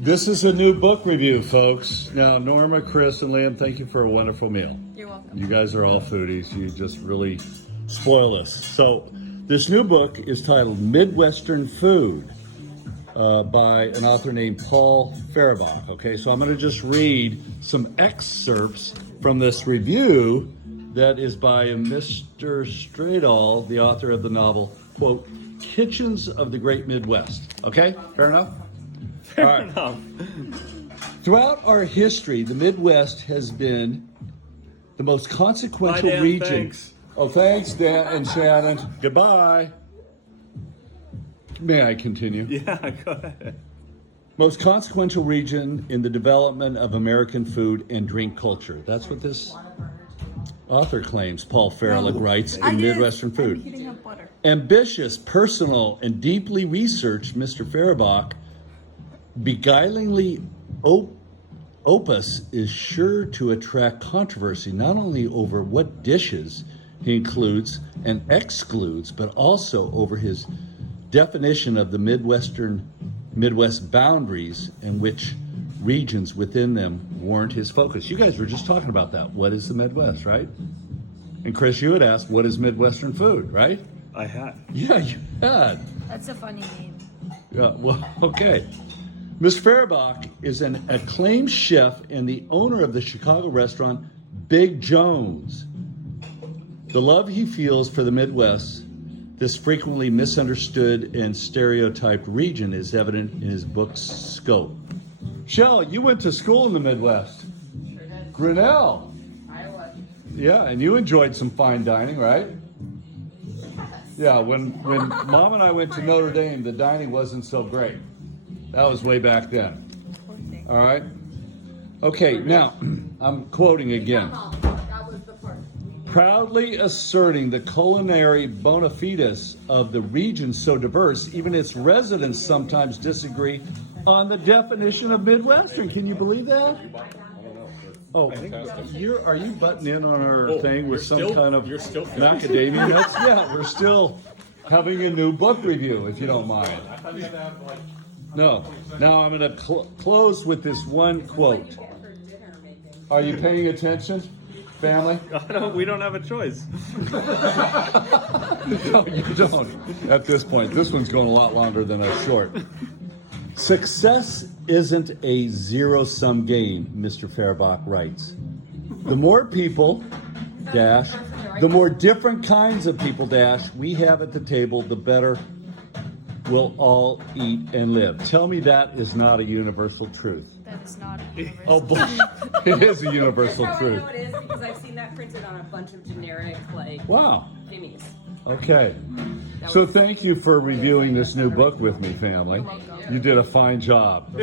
This is a new book review, folks. Now, Norma, Chris, and Liam, thank you for a wonderful meal. You're welcome. You guys are all foodies. You just really spoil us. So, this new book is titled Midwestern Food by an author named Paul Fehrenbach. Okay, so I'm going to just read some excerpts from this review that is by Mr. Stradall, the author of the novel, quote, Kitchens of the Great Midwest. Okay, fair enough? Fair enough. Throughout our history, the Midwest has been the most consequential Bye, Dan, region. thanks. Oh, thanks, Dan and Shannon. Goodbye. May I continue? Yeah, go ahead. Most consequential region in the development of American food and drink culture. That's what this author claims, Paul Fehrenbach writes in Midwestern Food. Heating up butter. Ambitious, personal, and deeply researched, Mr. Fehrenbach beguilingly opus is sure to attract controversy not only over what dishes he includes and excludes, but also over his definition of the Midwest boundaries and which regions within them warrant his focus. You guys were just talking about that. What is the Midwest, right? And Chris, you had asked, what is Midwestern food, right? I had. Yeah, you had. That's a funny name. Yeah, well, okay. Ms. Fehrenbach is an acclaimed chef and the owner of the Chicago restaurant Big Jones. The love he feels for the Midwest, this frequently misunderstood and stereotyped region, is evident in his book's scope. Shell, you went to school in the Midwest. Grinnell. Iowa. Yeah, and you enjoyed some fine dining, right? Yeah, when Mom and I went to Notre Dame, the dining wasn't so great. That was way back then. All right? Okay, now, I'm quoting again. That was the part. Proudly asserting the culinary bona fides of the region so diverse, even its residents sometimes disagree on the definition of Midwestern. Can you believe that? Oh, are you butting in on our thing with some kind of macadamia nuts? Yeah, we're still having a new book review, if you don't mind. No. Now I'm going to close with this one quote. Are you paying attention, family? We don't have a choice. No, you don't. At this point, this one's going a lot longer than a short. Success isn't a zero-sum game, Mr. Fehrenbach writes. The more people, the more different kinds of people, we have at the table, the better we'll all eat and live. Tell me that is not a universal truth. That is not a universal. Oh, boy. It is a universal That's how truth. I know it is because I've seen that printed on a bunch of generic, Wow. gimmies. Okay. So thank you for reviewing this new book with me, family. You did a fine job.